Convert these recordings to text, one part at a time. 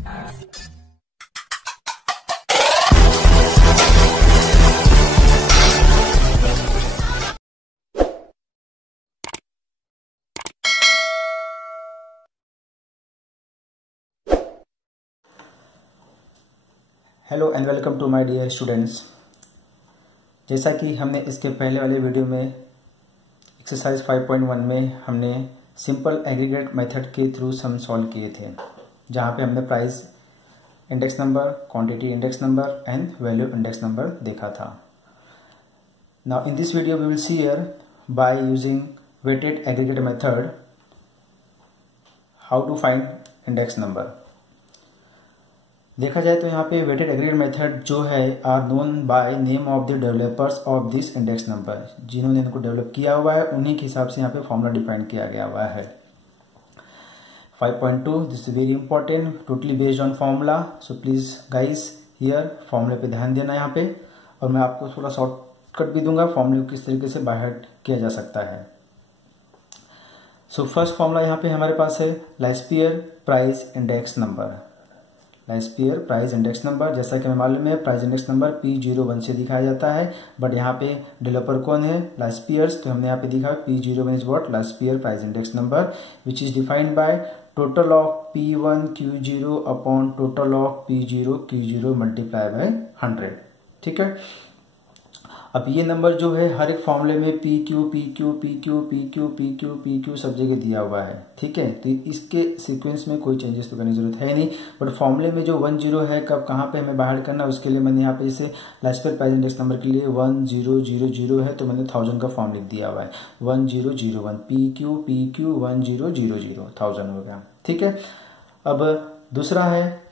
Hello and welcome to my dear students. जैसा कि हमने इसके पहले वाले वीडियो में एक्सरसाइज 5.1 में हमने सिंपल एग्रीगेट मेथड के थ्रू सम सॉल्व किए थे, जहां पे हमने price index number, quantity index number and value index number देखा था। Now in this video we will see here by using weighted aggregate method how to find index number. देखा जाए तो यहाँ पे वेटेड एग्रीगेट मेथड जो है are known by name of the developers of this index number. जिन्होंने इनको develop किया हुआ है उन्हीं के हिसाब से यहाँ पे फॉर्मूला डिफाइन किया गया हुआ है। 5.2 this is very important, totally based on formula, so please guys here फॉर्मूले पे ध्यान देना यहाँ पे, और मैं आपको थोड़ा शॉर्टकट भी दूंगा फॉर्मूले को किस तरीके से बाहर किया जा सकता है। सो फर्स्ट फॉर्मूला यहाँ पे हमारे पास है Laspeyres price index number. Laspeyres price index number, जैसा कि हमें मालूम है प्राइस इंडेक्स नंबर P01 से दिखाया जाता है, बट यहाँ पे डेवलपर कौन है, लाइस्पियर्स, तो हमने यहाँ पे दिखा P01 is what, Laspeyres price index number which is defined by total of P1 Q0 upon total of P0 Q0 multiply by 100। ठीक है, अब ये नंबर जो है हर एक फॉर्मूले में PQ सब जगह दिया हुआ है। ठीक है, तो इसके सीक्वेंस में कोई चेंजेस तो करने की जरूरत है नहीं, बट फॉर्मूले में जो 10 है कब कहाँ पे हमें बाहर करना है उसके लिए मैंने यहाँ पे इसे लाइस्पियर प्राइस इंडेक्स नंबर के लिए 1000 है, तो मैंने 1000 का फॉर्म लिख दिया हुआ है 1001 PQ 1000 1000 हो गया। ठीक है, अब दूसरा है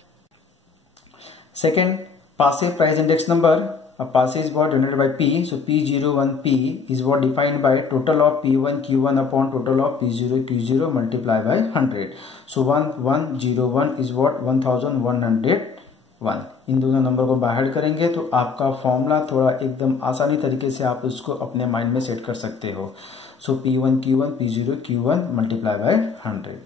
सेकेंड पासे price index number. Passe is what denoted by P, so P01P is what defined by total of P1 Q1 upon total of P0 Q0 multiplied by 100. So 1101 is what 1101। इन दोनों number को बाहर करेंगे तो आपका formula थोड़ा एकदम आसानी तरीके से आप उसको अपने माइंड में सेट कर सकते हो। सो P1 Q1 P0 Q1 multiplied by 100।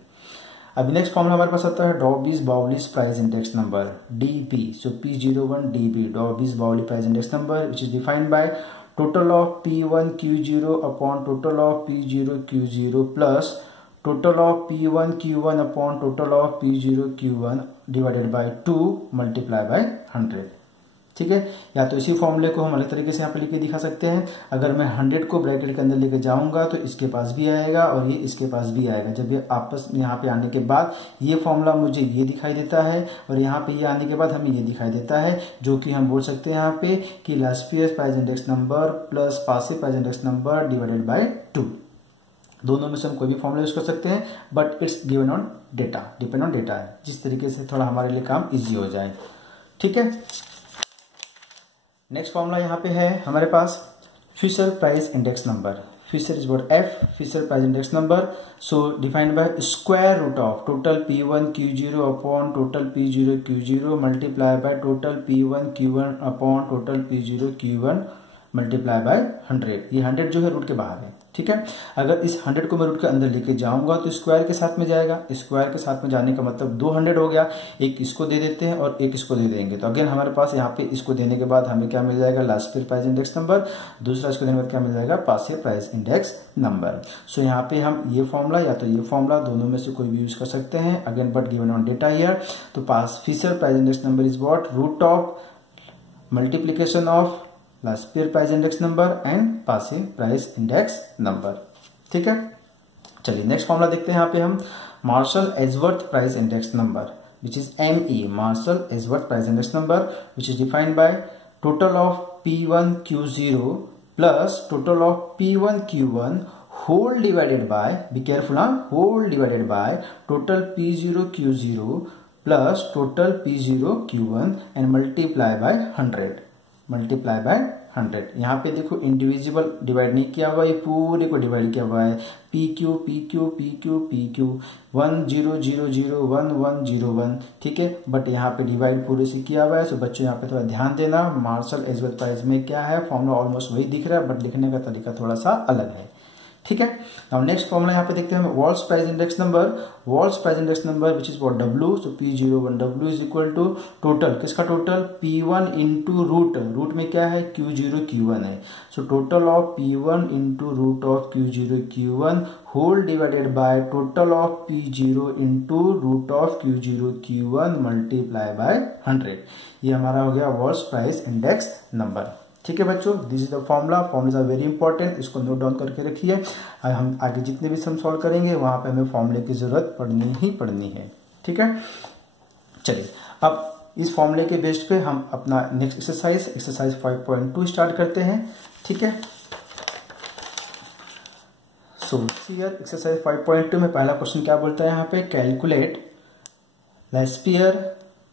अभी नेक्स्ट फॉर्मूला हमारे पास आता है डॉबीज baolis price index number DB, सो P01 DB डॉबीज बाउली price index number which is defined by total of P1 Q0 upon total of P0 Q0 plus total of P1 Q1 upon total of P0 Q1 divided by 2 multiply by 100। ठीक है, या तो इसी फॉर्मूले को हम अलग तरीके से यहाँ पे लिख के दिखा सकते हैं। अगर मैं 100 को ब्रैकेट के अंदर लेके जाऊंगा तो इसके पास भी आएगा और ये इसके पास भी आएगा। जब ये आपस में यहाँ पे आने के बाद ये फॉर्मूला मुझे ये दिखाई देता है और यहाँ पे ये आने के बाद हमें ये दिखाई देता है, जो कि हम बोल सकते हैं यहाँ पे कि लाइस्पियर price index number plus Paasche price index number divided by 2। दोनों में से हम कोई भी फॉर्मूला यूज कर सकते हैं, but it's given on data, depend on data है, जिस तरीके से थोड़ा हमारे लिए काम ईजी हो जाए। ठीक है, नेक्स्ट फॉर्मूला यहाँ पे है हमारे पास Fisher price index number. Fisher is what F, Fisher price index number, so defined by square root of total P1 Q0 upon total P0 Q0 multiply by total P1 Q1 upon total P0 Q1 multiply by 100। ये 100 जो है root के बाहर है। ठीक है, अगर इस 100 को मैं रूट के अंदर लेके जाऊंगा तो स्क्वायर के साथ में जाएगा, स्क्वायर के साथ में जाने का मतलब 200 हो गया। एक इसको दे देते हैं और एक इसको दे देंगे, तो अगेन हमारे पास यहाँ पे इसको देने के बाद हमें क्या मिल जाएगा, लाइस्पियर प्राइस इंडेक्स नंबर, दूसरा इसको देने के बाद क्या मिल जाएगा, पासे प्राइस इंडेक्स नंबर। सो यहाँ पे हम ये फॉर्मूला या तो ये फॉर्मूला दोनों में से कोई भी यूज कर सकते हैं, again but given on data here. तो पास Fisher price index number is what, root of multiplication of Laspeyres price index number and Paasche price index number. ठीक है, चलिए नेक्स्ट फॉर्मूला देखते हैं। यहाँ पे हम Marshall Edgeworth price index number which is ME, Marshall Edgeworth price index number which is defined by total of P1 Q0 plus total of P1 Q1 whole divided by, be careful, whole divided by total P0 Q0 plus total P0 Q1 and multiply by 100, multiply by 100। यहाँ पे देखो individual divide नहीं किया हुआ, ये पूरे को divide किया हुआ है PQ 10001101। ठीक है, बट यहाँ पे डिवाइड पूरे से किया हुआ है। सो बच्चों यहाँ पे थोड़ा ध्यान देना, मार्शल एजवर्थ प्राइस में क्या है फॉर्मूला ऑलमोस्ट वही दिख रहा है, बट लिखने का तरीका थोड़ा सा अलग है। ठीक है। नाउ नेक्स्ट फॉर्मूला यहाँ पे देखते हैं हम, Walsh price index number, Walsh price index number which is for W, so P01 W is equal to total, किसका total, P1 into root, root में क्या है Q0 Q1 है, so total of P1 into root of Q0 Q1 whole divided by total of P0 into root of Q0 Q1 multiply by 100। ये हमारा हो गया walls price index number. ठीक है बच्चों, this is the formula, formulas are very important, इसको note down करके रखिए। हम आगे जितने भी सम सॉल्व करेंगे वहां पे हमें फॉर्मूले की जरूरत पड़नी ही पड़नी है। ठीक है, चलिए अब इस फॉर्मूले के बेस पे हम अपना नेक्स्ट एक्सरसाइज 5.2 स्टार्ट करते हैं। ठीक है, सो हियर एक्सरसाइज 5.2 में पहला क्वेश्चन क्या बोलता है यहाँ पे, calculate Laspeyres,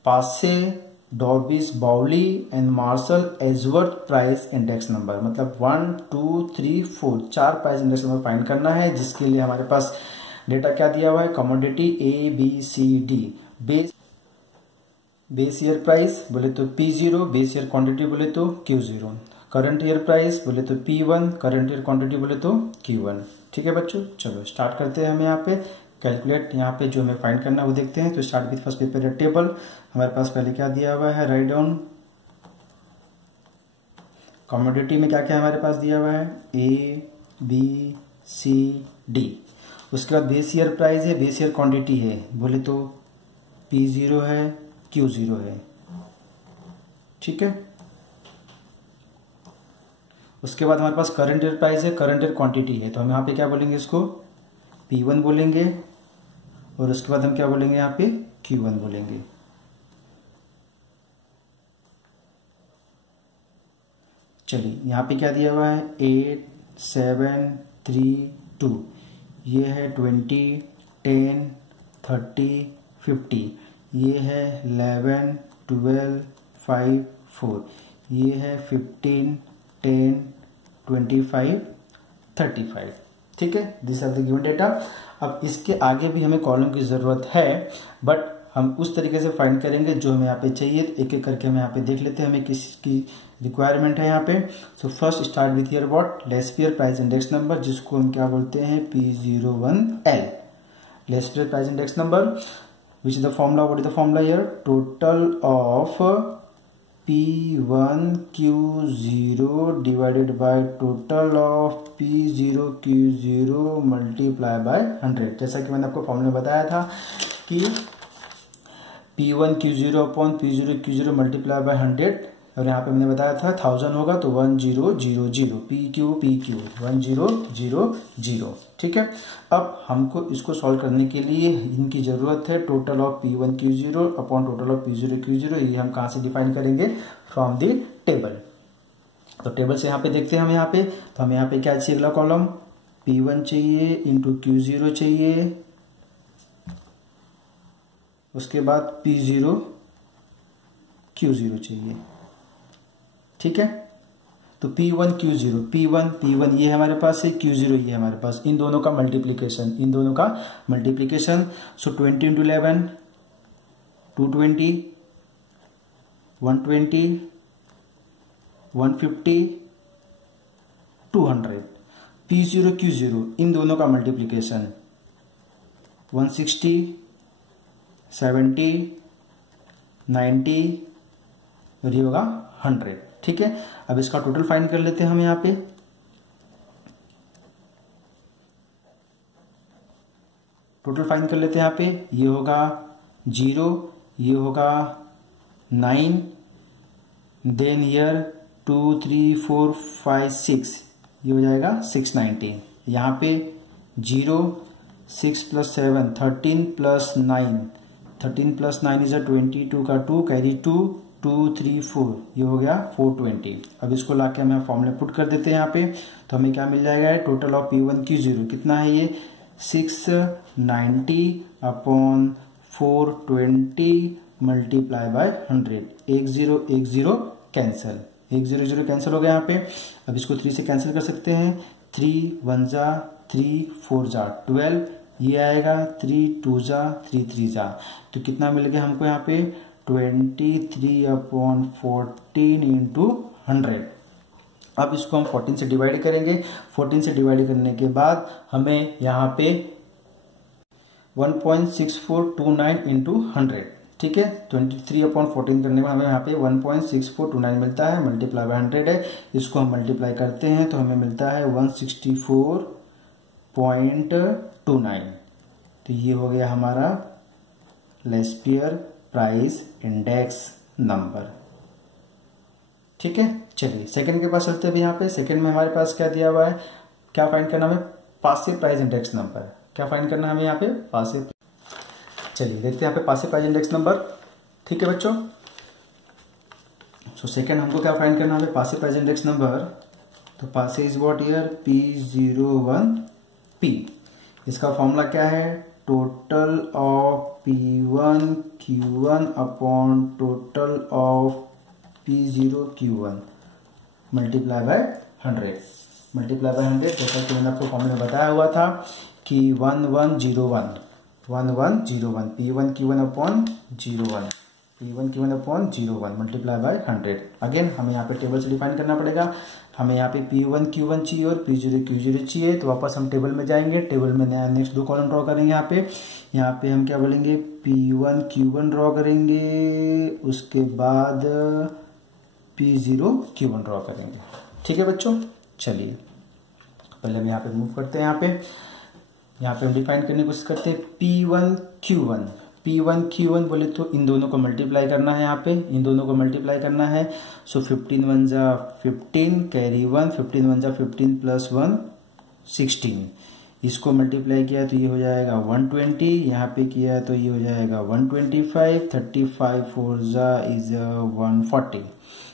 Paasche, Dorbish, Bowley and Marshall Edgeworth price index number, मतलब 1 2 3 4 4 प्राइस इंडेक्स नंबर फाइंड करना है, जिसके लिए हमारे पास डेटा क्या दिया हुआ है, commodity ABCD, base year price बोले तो P0, बेस ईयर क्वांटिटी बोले तो Q0, करंट ईयर प्राइस बोले तो P1, करंट ईयर क्वांटिटी बोले तो Q1। ठीक है बच्चों, चलो स्टार्ट करते हैं हम यहाँ पे कैलकुलेट, यहाँ पे जो हमें फाइंड करना है वो देखते हैं। तो start with first paper table, हमारे पास पहले क्या दिया हुआ है, राइट डाउन कमोडिटी में क्या क्या हमारे पास दिया हुआ है, ABCD, उसके बाद बेस ईयर प्राइस है, बेस ईयर क्वांटिटी है बोले तो P0 है, Q0 है। ठीक है, उसके बाद हमारे पास करंट ईयर प्राइस है, करंट ईयर क्वांटिटी है, तो हम यहाँ पे क्या बोलेंगे, इसको P1 बोलेंगे, और उसके बाद हम क्या बोलेंगे, यहाँ पे Q1 बोलेंगे। चलिए यहाँ पे क्या दिया हुआ है, 8 7 3 2, ये है 20 10 30 50, ये है 11 12 5 4, ये है 15 10 25 35। ठीक है, this are the given data. अब इसके आगे भी हमें कॉलम की जरूरत है, बट हम उस तरीके से फाइंड करेंगे जो हमें यहाँ पे चाहिए। एक एक करके हम यहाँ पे देख लेते हैं हमें किसकी रिक्वायरमेंट है यहाँ पे। So first start with year what, Laspeyres price index number, जिसको हम क्या बोलते हैं, P01L, Laspeyres price index number, which is the formula, what is the formula here, total of P1 Q0 divided by total of P0 Q0 multiply by 100। जैसा कि मैंने आपको formula बताया था कि P1 Q0 upon P0 Q0 multiply by 100, और यहाँ पे मैंने बताया था 1000 होगा तो 1000, PQ 1000। ठीक है, अब हमको इसको सॉल्व करने के लिए इनकी जरूरत है, total of P1 Q0 upon total of P0 Q0। ये हम कहाँ से डिफाइन करेंगे, फ्रॉम द टेबल। तो टेबल से यहाँ पे देखते हैं हम यहाँ पे, तो हमें यहाँ पे क्या चाहिए, अगला कॉलम P1 चाहिए इंटू Q0 चाहिए, उसके बाद P0 Q0 चाहिए। ठीक है, तो P1 Q0, P1 ये हमारे पास है, Q0 ये हमारे पास, इन दोनों का मल्टीप्लीकेशन, सो 20 इंटू 11 220, 120 150 200, P0 Q0 इन दोनों का मल्टीप्लीकेशन 160 70 90 और ये होगा 100। ठीक है, अब इसका टोटल फाइंड कर लेते हैं हम यहाँ पे। टोटल फाइंड कर लेते हैं यहाँ पे, ये होगा 0, ये होगा 9, देन ईयर 2 3 4 5 6, ये हो जाएगा 690। यहाँ पे 0 6 + 7 13 + 9, 13 + 9 इज 22 का 2 कैरी 2 2 3 4, ये हो गया 420। अब इसको लाके हमें फॉर्मूला पुट कर देते हैं यहाँ पे, तो हमें क्या मिल जाएगा, टोटल ऑफ P1 Q0 कितना है, ये 690 upon 420 multiply by 100, 10 cancel, 100 cancel हो गया यहाँ पे। अब इसको 3 से कैंसिल कर सकते हैं, 3 1 जा 3 4 जा 12, ये आएगा 3 2 जा 3 3 जा, तो कितना मिल गया हमको यहाँ पे 23 अपॉन 14 इंटू 100। अब इसको हम 14 से डिवाइड करेंगे। 14 से डिवाइड करने के बाद हमें यहाँ पे 1.6429 इंटू 100, ठीक है। 23/14 करने में हमें यहाँ पे 1.6429 मिलता है, मल्टीप्लाई बाय 100 है। इसको हम मल्टीप्लाई करते हैं तो हमें मिलता है 164.29। तो ये हो गया हमारा लेस्पियर प्राइस इंडेक्स नंबर, ठीक है। चलिए सेकंड के पास चलते हैं। अभी यहाँ पे सेकंड में हमारे पास क्या दिया हुआ है, क्या फाइंड करना हमें, पासिव प्राइस इंडेक्स नंबर। क्या फाइंड करना है हमें यहाँ पे, पासिव। चलिए देखते हैं यहाँ पे पासिव प्राइस इंडेक्स नंबर, ठीक है बच्चों। सो सेकंड हमको क्या फाइंड करना है हमें, पासिव प्राइस इंडेक्स नंबर। तो passive is what here, P01P। इसका फॉर्मूला क्या है, total of P1 Q1 upon total of P0 Q1 multiply by 100, multiply by 100। जैसा कि मैंने आपको फॉर्मूला में बताया हुआ था कि 1101 P1 Q1 upon 01 P1 Q1 upon 01 multiply by 100। Again हमें यहाँ पे टेबल से डिफाइन करना पड़ेगा। हमें यहाँ पे P1 Q1 चाहिए और P0 Q0 चाहिए, तो वापस हम टेबल में जाएंगे। टेबल में नया नेक्स्ट 2 कॉलम ड्रॉ करेंगे। यहाँ पे हम क्या बोलेंगे, P1 Q1 ड्रॉ करेंगे, उसके बाद P0 Q1 ड्रॉ करेंगे, ठीक है बच्चों। चलिए पहले हम यहाँ पे मूव करते हैं। यहाँ पे हम डिफाइन करने की कोशिश करते हैं। P1 Q1 बोले तो इन दोनों को मल्टीप्लाई करना है, यहाँ पे इन दोनों को मल्टीप्लाई करना है। सो 15 1 जा 15 कैरी 1, 15 1 जा 15 प्लस 1 16। इसको मल्टीप्लाई किया तो ये हो जाएगा 120, यहाँ पे किया तो ये हो जाएगा 125, 35 4 जा इज 140,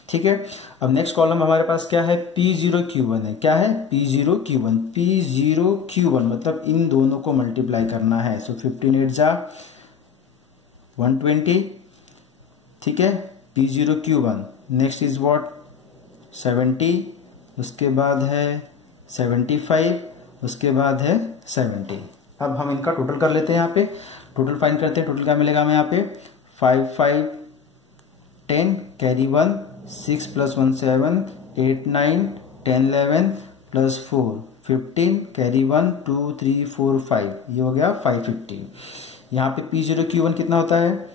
ठीक है। अब नेक्स्ट कॉलम हमारे पास क्या है, P0 Q1 है। क्या है, P0 Q1 मतलब इन दोनों को मल्टीप्लाई करना है। सो 15 8 जा 120, ठीक है। P0 Q1 next is what 70, उसके बाद है 75, उसके बाद है 70। अब हम इनका टोटल कर लेते हैं। यहाँ पे टोटल फाइंड करते हैं। टोटल क्या मिलेगा हमें यहाँ पे, 5 5 10 कैरी 1, 6 प्लस 1 7 8 9 10 11 प्लस 4 15 कैरी 1 2 3 4 5, ये हो गया 550। यहाँ पे P0 Q1 कितना होता है,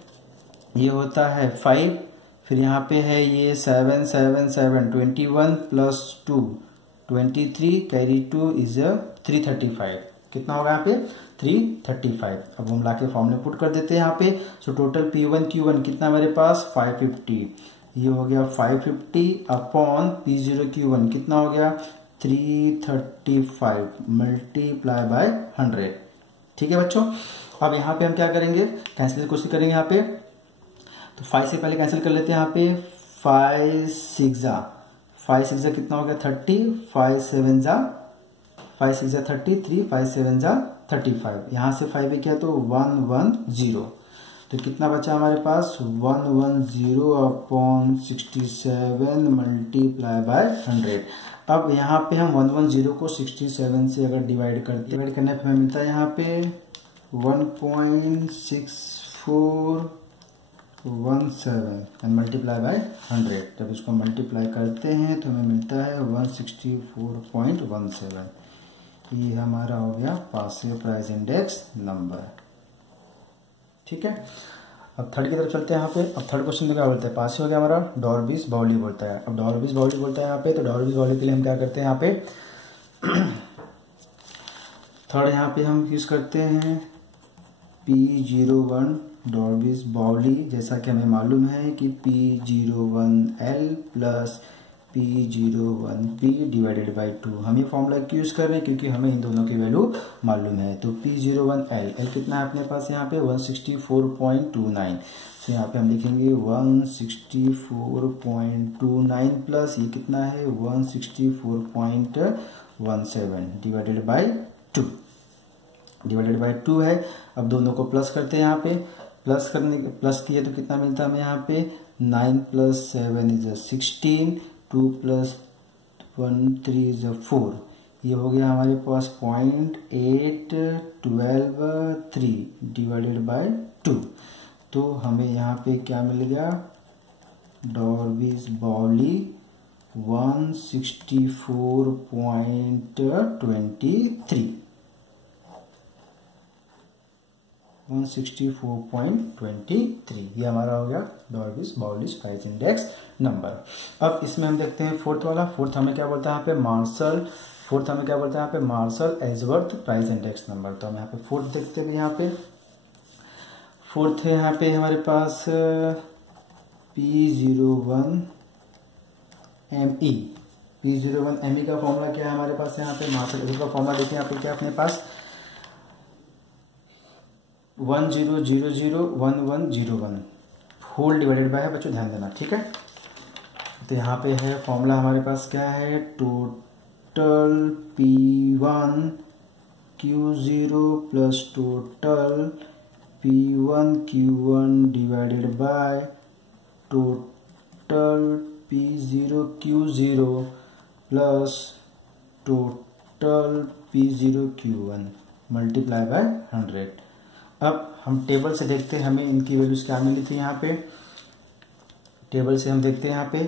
ये होता है 5, फिर यहाँ पे है ये 7 7 7 21 प्लस 2 23 कैरी 2 इज 335। कितना होगा यहाँ पे 335। अब हम लाके फॉर्मूले पुट कर देते हैं यहाँ पे। सो टोटल P1 Q1 कितना हमारे पास 550, ये हो गया 550 अपॉन P0 Q1 कितना हो गया 335 मल्टीप्लाई बाय 100, ठीक है बच्चों। अब यहाँ पे हम क्या करेंगे, कैंसिल की कोशिश करेंगे। यहाँ पे तो 5 से पहले कैंसिल कर लेते हैं। यहाँ पे 5 6 जा कितना हो गया 30, 5 7 जा 33, 5 7 जा 35। यहाँ से 5 किया तो 110, तो कितना बचा हमारे पास 110 अपॉन 67 मल्टीप्लाई बाय 100। अब यहाँ पे हम 110 को 67 से अगर डिवाइड करने पे हमें मिलता है यहाँ पे 1.6417 एंड मल्टीप्लाई बाय 100। जब इसको मल्टीप्लाई करते हैं तो हमें मिलता है 164.17। ये हमारा हो गया पासिव प्राइस इंडेक्स नंबर, ठीक है। अब थर्ड की तरफ चलते हैं। यहाँ पे अब थर्ड क्वेश्चन में क्या बोलता है, पासिव हो गया हमारा, डॉर्बिस बाउली बोलता है। अब डॉर्बिस बाउली बोलता है यहाँ पे, तो डॉर्बिस बाउली के लिए हम क्या करते हैं यहाँ पे थर्ड यहाँ पे हम यूज करते हैं P01 डॉर्बिस बाउली। जैसा कि हमें मालूम है कि P01L plus P01P divided by 2। हम ये फॉर्मूला क्यों यूज कर रहे हैं, क्योंकि हमें इन दोनों की वैल्यू मालूम है। तो P01L कितना है अपने पास यहाँ पे 164.29। तो यहाँ पे हम लिखेंगे 164.29 प्लस ये कितना है 164.17 डिवाइडेड बाई 2 है। अब दोनों को प्लस करते हैं। यहाँ पे प्लस किए तो कितना मिलता है हमें यहाँ पे 9 प्लस 7 इज 16, 2 प्लस 1 3 इज 4। ये हो गया हमारे पास 0.8123 डिवाइडेड बाय 2। तो हमें यहाँ पे क्या मिल गया, डॉर्बिस बाउली 164.23 164.23 ये हमारा हो गया बाउलिश प्राइस इंडेक्स नंबर। अब इसमें हम देखते हैं फोर्थ वाला। फोर्थ हमें क्या बोलता है यहाँ पे Marshall Edgeworth price index number. तो हम यहाँ पे फोर्थ देखते हैं। यहाँ पे फोर्थ है यहाँ पे हमारे पास P01ME। P01ME का फॉर्मूला क्या है हमारे पास यहाँ पे? मार्शल एजवर्थ का फॉर्मूला देखिए यहाँ पे क्या अपने पास 10001101 होल डिवाइडेड बाय है बच्चों, ध्यान देना, ठीक है। तो यहाँ पे है फॉर्मूला हमारे पास क्या है, total P1Q0 plus total P1Q1 divided by total P0Q0 plus total P0Q1 multiply by 100। अब हम टेबल से देखते हैं हमें इनकी वैल्यूज क्या मिली थी। यहाँ पे टेबल से हम देखते हैं यहाँ पे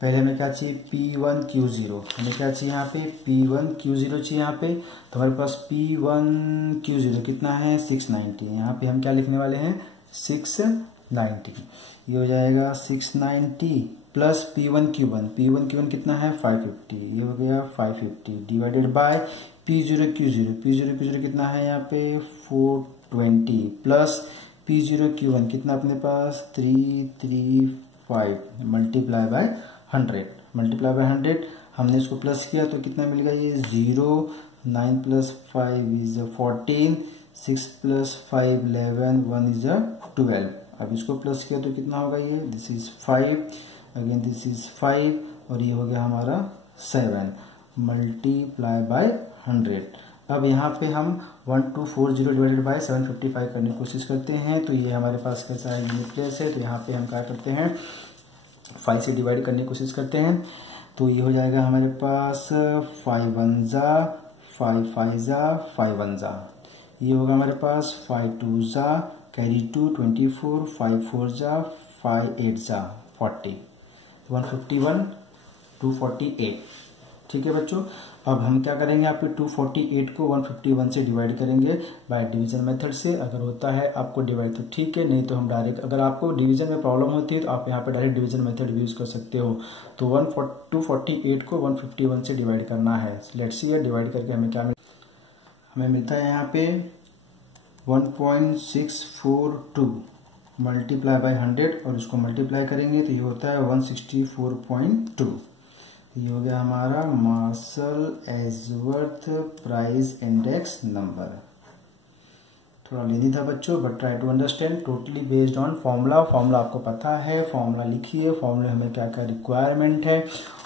पहले हमें क्या चाहिए, P1Q0 हमें क्या चाहिए यहाँ पे, P1Q0 चाहिए यहाँ पे। तो हमारे पास P1Q0 कितना है 690। यहाँ पे हम क्या लिखने वाले हैं 690। ये हो जाएगा 690 प्लस P1Q1 कितना है 550। ये हो गया 550 डिवाइडेड बाय P0Q0 कितना है यहाँ पे 420 प्लस P0Q1 कितना अपने पास 335 मल्टीप्लाई बाय 100। हमने इसको प्लस किया तो कितना मिलेगा ये 0, 9 प्लस 5 इज 14, 6 प्लस 5 11, 1 इज 12। अब इसको प्लस किया तो कितना होगा ये, this is 5 again this is 5 और ये हो गया हमारा 7 मल्टीप्लाई बाय 100। अब यहाँ पे हम 1240 डिवाइडेड बाय 755 करने की कोशिश करते हैं। तो ये हमारे पास कैसा है, यूनिट प्लेस है। तो यहाँ पे हम क्या करते हैं 5 से डिवाइड करने की कोशिश करते हैं। तो ये हो जाएगा हमारे पास 5 1 जा 5 5 जा 5 1 जा, ये होगा हमारे पास 5 2 जा कैरी 2 24, 5 4 जा 5 8 जा 40, 151 248। ठीक है बच्चों। अब हम क्या करेंगे, यहाँ पे 248 को 151 से डिवाइड करेंगे बाय डिवीजन मेथड से। अगर होता है आपको डिवाइड तो ठीक है, नहीं तो हम डायरेक्ट, अगर आपको डिवीजन में प्रॉब्लम होती है तो आप यहाँ पे डायरेक्ट डिवीजन मेथड यूज कर सकते हो। तो 248 को 151 से डिवाइड करना है। लेट्स सी डिवाइड करके हमें क्या हमें मिलता है यहाँ पे 1.642 मल्टीप्लाई बाय 100 और इसको मल्टीप्लाई करेंगे तो ये होता है 164.2। ये हो गया हमारा Marshall Edgeworth price index number. थोड़ा लेनी था बच्चों, but try to understand. Totally based on formula आपको पता है, फॉर्मूला लिखिए, फॉर्मूले हमें क्या क्या रिक्वायरमेंट है,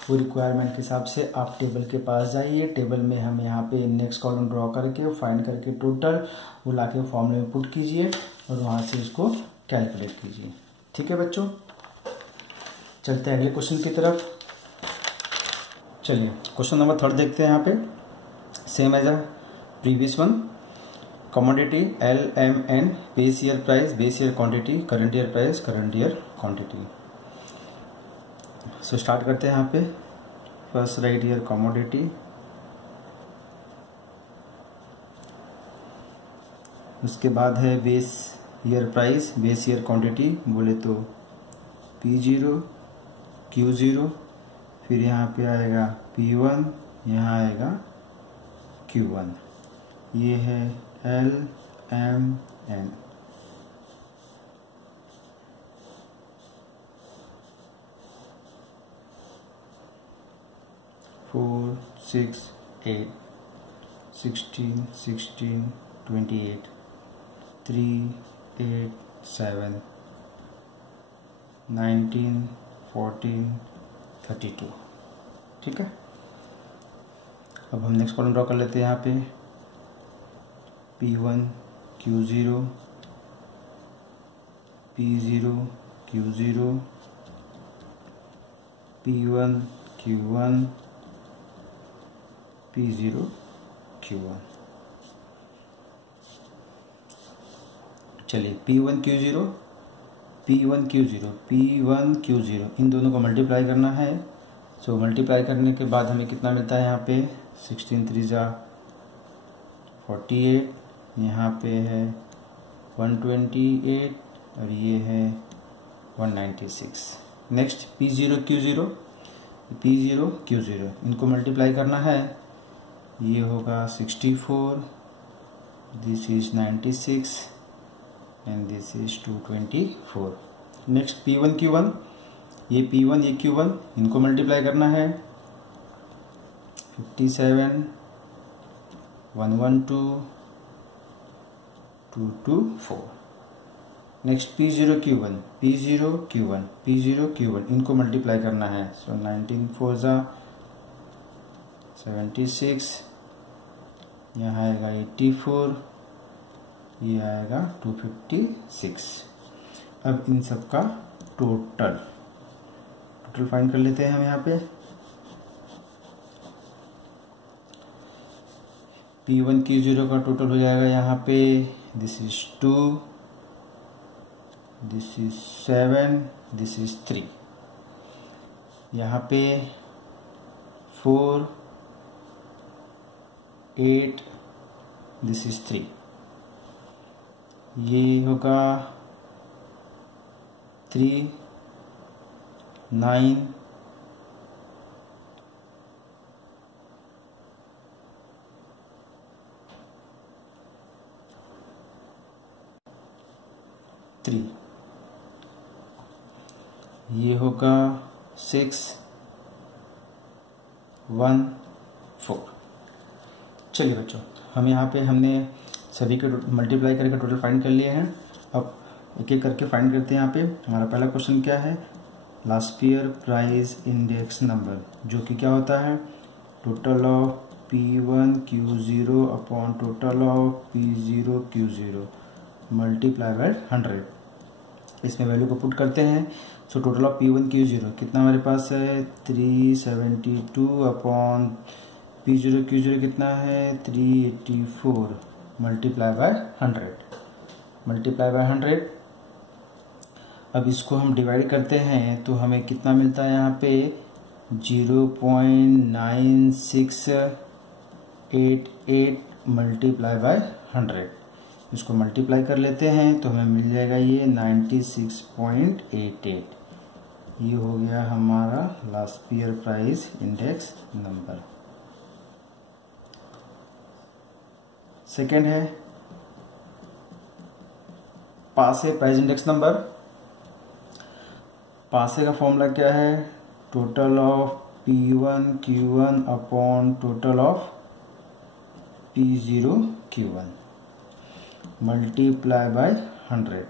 वो रिक्वायरमेंट के हिसाब से आप टेबल के पास जाइए। टेबल में हम यहाँ पे इंडेक्स कॉलम ड्रॉ करके फाइंड करके टोटल वो ला के फॉर्मूले में पुट कीजिए और वहाँ से इसको कैलकुलेट कीजिए। ठीक है बच्चों, चलते हैं अगले क्वेश्चन की तरफ। चलिए क्वेश्चन नंबर 3 देखते हैं। यहाँ पे same as a previous one, commodity LMN, base year price, base year quantity, current year price, current year quantity. So start करते हैं यहाँ पे। फर्स्ट राइट ईयर कमोडिटी, उसके बाद है base year price, base year quantity बोले तो P0 Q0, फिर यहाँ पे आएगा P1, यहाँ आएगा Q1, ये है LMN। फोर 6 8 16 16 28 3 8 7 19 14 32। ठीक है, अब हम नेक्स्ट कॉलम ड्रॉ कर लेते हैं। यहाँ पे P1 Q0, P0 Q0, P1 Q1, P0 Q1। चलिए P1 Q0 इन दोनों को मल्टीप्लाई करना है सो मल्टीप्लाई करने के बाद हमें कितना मिलता है यहाँ पे 16 3 जा 48, यहाँ पे है 128 और ये है 196। नेक्स्ट P0 Q0 इनको मल्टीप्लाई करना है, ये होगा 64, this is 96 and this is 224। Next P1 Q1, ये P1 ये Q1 इनको मल्टीप्लाई करना है, 57 112 224। नेक्स्ट P0 Q1 इनको मल्टीप्लाई करना है, सो 19 4 जा 76, यहाँ आएगा 84, ये आएगा 256। अब इन सब का टोटल फाइंड कर लेते हैं हम यहाँ पे। P1 Q0 का टोटल हो जाएगा यहाँ पे, this is 2, this is 7, this is 3, यहाँ पे 4 8, दिस इज 3, ये होगा 3 9 3, ये होगा 6 1 4। चलिए बच्चों, हम यहाँ पे हमने सभी के मल्टीप्लाई करके टोटल फाइंड कर लिए हैं। अब एक एक करके फाइंड करते हैं। यहाँ पे हमारा पहला क्वेश्चन क्या है, last year price index number, जो कि क्या होता है total of P1 Q0 upon total of P0 Q0 multiply by 100। इसमें वैल्यू को पुट करते हैं। सो टोटल ऑफ P1 Q0 कितना हमारे पास है 372 अपॉन P0 Q0 कितना है 384 मल्टीप्लाई बाय 100। अब इसको हम डिवाइड करते हैं तो हमें कितना मिलता है यहाँ पे 0.9688 मल्टीप्लाई बाय 100। इसको मल्टीप्लाई कर लेते हैं तो हमें मिल जाएगा ये 96.88। ये हो गया हमारा last year price index number. Second है पासे प्राइस इंडेक्स नंबर। पासे का फॉर्मूला क्या है total of P1 Q1 upon total of P0 Q1 multiply by 100।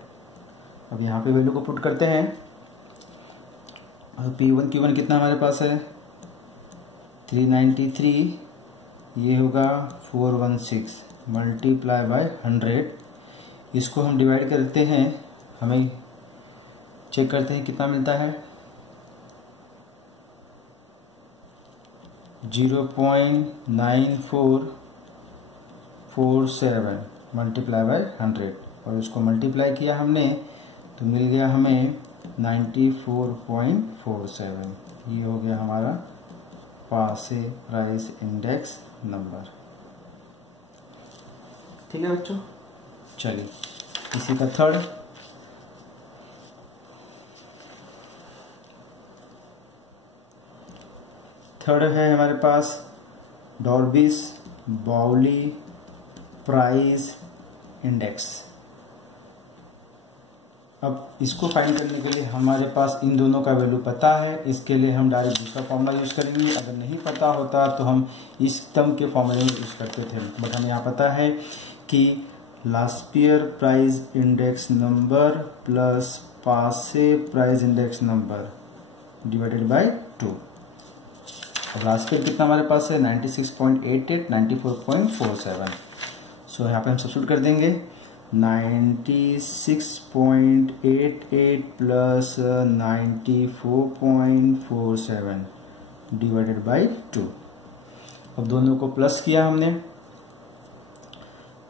अब यहाँ पे वैल्यू को पुट करते हैं। P1 Q1 कितना हमारे पास है 393, ये होगा 416 मल्टीप्लाई बाय 100। इसको हम डिवाइड करते हैं, हमें चेक करते हैं कितना मिलता है 0.9447 मल्टीप्लाई बाय 100 और इसको मल्टीप्लाई किया हमने तो मिल गया हमें 94.47। ये हो गया हमारा पासे प्राइस इंडेक्स नंबर। ठीक है बच्चों, चलिए इसी का थर्ड है हमारे पास डॉर्बिस बाउली प्राइस इंडेक्स। अब इसको फाइंड करने के लिए हमारे पास इन दोनों का वैल्यू पता है, इसके लिए हम डायरेक्ट दूसरा फॉर्मूला यूज करेंगे। अगर नहीं पता होता तो हम इस टर्म के फॉर्मूले में यूज करते थे, बट हमें यहाँ पता है कि last year price index number plus Paasche price index number divided by 2। अब लास्ट ईयर कितना हमारे पास है 96.88 94.47। सो यहाँ पे हम सब्स्टिट्यूट कर देंगे 96.88 प्लस 94.47 डिवाइडेड बाय 2। अब दोनों को प्लस किया हमने,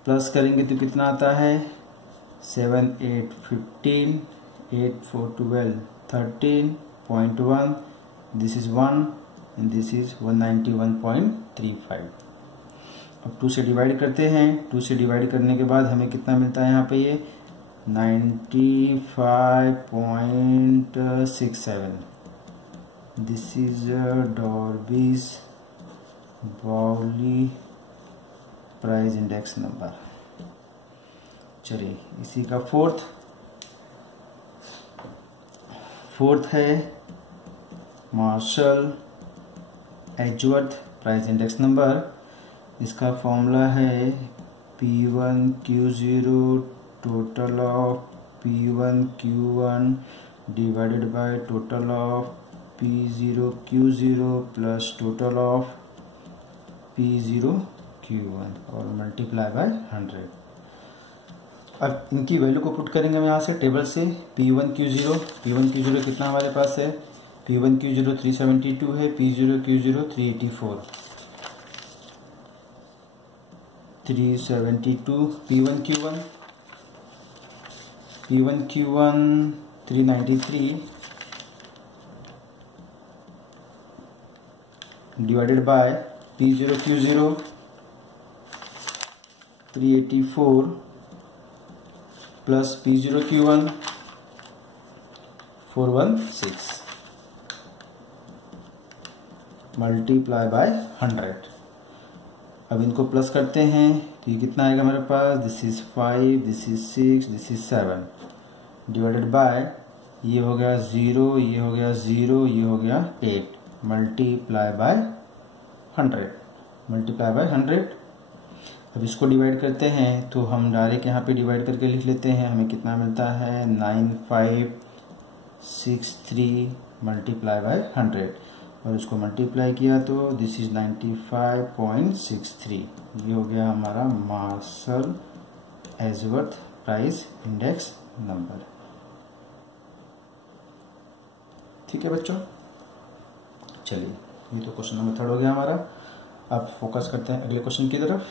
प्लस करेंगे तो कितना आता है 7 8 15 8 4 12 13.1, this is 1 and this is 191.35। अब 2 से डिवाइड करते हैं। 2 से डिवाइड करने के बाद हमें कितना मिलता है यहाँ पे, ये 95.67। दिस इज डॉर्बीज बाउली प्राइस इंडेक्स नंबर। चलिए इसी का फोर्थ है Marshall Edgeworth price index number. इसका फॉर्मूला है P1Q0 total of P1Q1 divided by total of P0Q0 plus total of P0Q1 और मल्टीप्लाई बाय 100। अब इनकी वैल्यू को पुट करेंगे हम यहाँ से टेबल से। P1Q0 कितना हमारे पास है, P1Q0 372 है, P0Q0 384, 372, P1Q1 393 divided by P0Q0 384 plus P0Q1 416 multiply by 100। अब इनको प्लस करते हैं तो ये कितना आएगा हमारे पास, this is 5, this is 6, this is 7 divided by ये हो गया 0, ये हो गया 0, ये हो गया 8 मल्टीप्लाई बाय 100, मल्टीप्लाई बाय 100। अब इसको डिवाइड करते हैं तो हम डायरेक्ट यहाँ पे डिवाइड करके लिख लेते हैं। हमें कितना मिलता है 9563 मल्टीप्लाई बाय 100 और इसको मल्टीप्लाई किया तो दिस इज 95.63। ये हो गया हमारा Marshall Edgeworth price index number. ठीक है बच्चों, चलिए ये तो क्वेश्चन नंबर 3 हो गया हमारा। अब फोकस करते हैं अगले क्वेश्चन की तरफ।